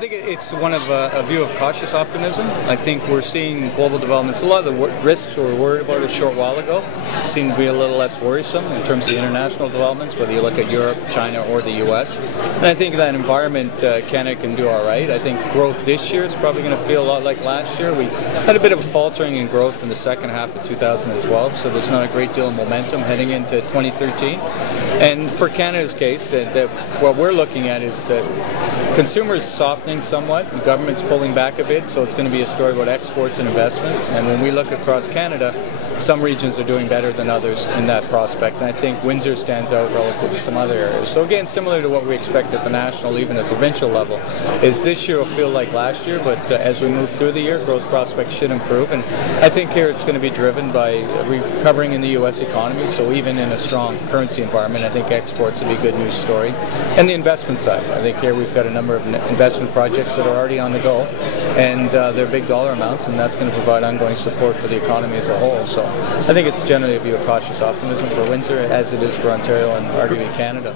think it's one of a view of cautious optimism. I think we're seeing global developments. A lot of the risks we were worried about a short while ago seem to be a little less worrisome in terms of the international developments, whether you look at Europe, China, or the U.S. And I think that environment, Canada can do all right. I think growth this year is probably going to feel a lot like last year. We had a bit of a faltering in growth in the second half of 2012, so there's not a great deal of momentum heading into 2013. And for Canada's case, what we're looking at is that consumers softening somewhat, the government's pulling back a bit, so it's going to be a story about exports and investment. And when we look across Canada, some regions are doing better than others in that prospect. And I think Windsor stands out relative to some other areas. So again, similar to what we expect at the national, even the provincial level, is this year will feel like last year, but as we move through the year, growth prospects should improve. And I think here it's going to be driven by recovering in the U.S. economy. So even in a strong currency environment, I think exports will be a good news story. And the investment side, I think here we've got a number of investment projects that are already on the go, and they're big dollar amounts, and that's going to provide ongoing support for the economy as a whole. So I think it's generally a view of cautious optimism for Windsor, as it is for Ontario and arguably Canada.